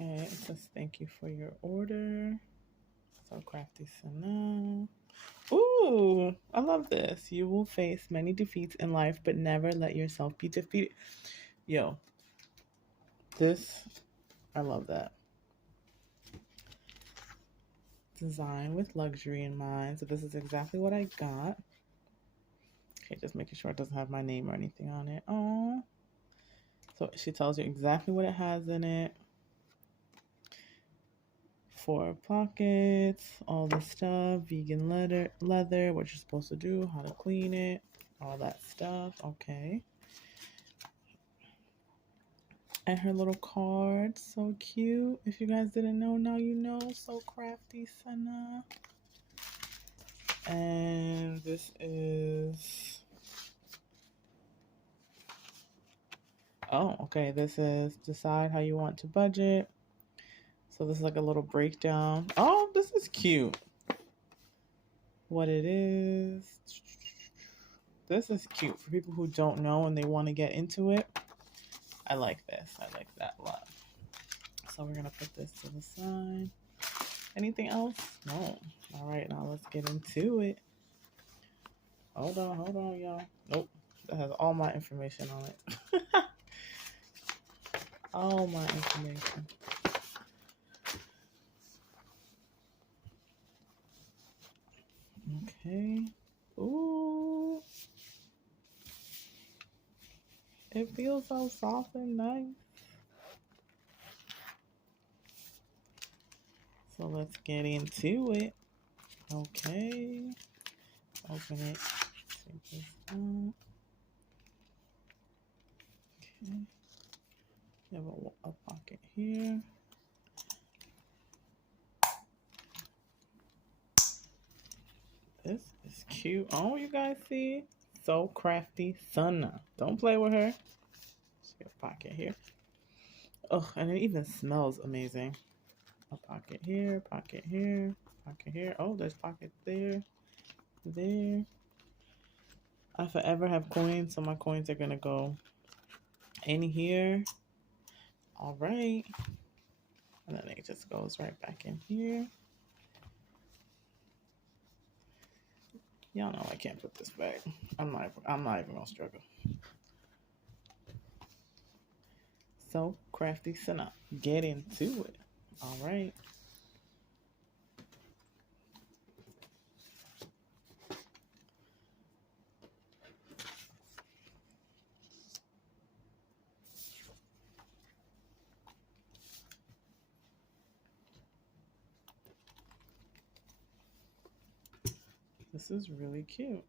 Okay, it says thank you for your order. So crafty Sana. Ooh, I love this. You will face many defeats in life, but never let yourself be defeated. Yo, this, I love that. Design with luxury in mind. So this is exactly what I got. Okay, just making sure it doesn't have my name or anything on it. Oh, so she tells you exactly what it has in it. 4 pockets, all the stuff, vegan leather, what you're supposed to do, how to clean it, all that stuff. Okay. And her little card, so cute. If you guys didn't know, now you know. So crafty, Sana. And this is... Oh, okay. This is decide how you want to budget. So this is like a little breakdown. Oh, this is cute. What it is. This is cute for people who don't know and they want to get into it. I like this. I like that a lot. So we're going to put this to the side. Anything else? No. All right, now let's get into it. Hold on, y'all. Nope. That has all my information on it. All my information. Okay. Ooh. It feels so soft and nice. So let's get into it. Okay. Open it. Take this out. Okay. You have a pocket here. This is cute. Oh, you guys see? So crafty. Sana. Don't play with her. See a pocket here. Oh, and it even smells amazing. A pocket here, pocket here, pocket here. Oh, there's pocket there, there. I forever have coins, so my coins are gonna go in here. All right. And then it just goes right back in here. Y'all know I can't put this back. I'm not even gonna struggle. So crafty Sana, get into it. All right. This is really cute.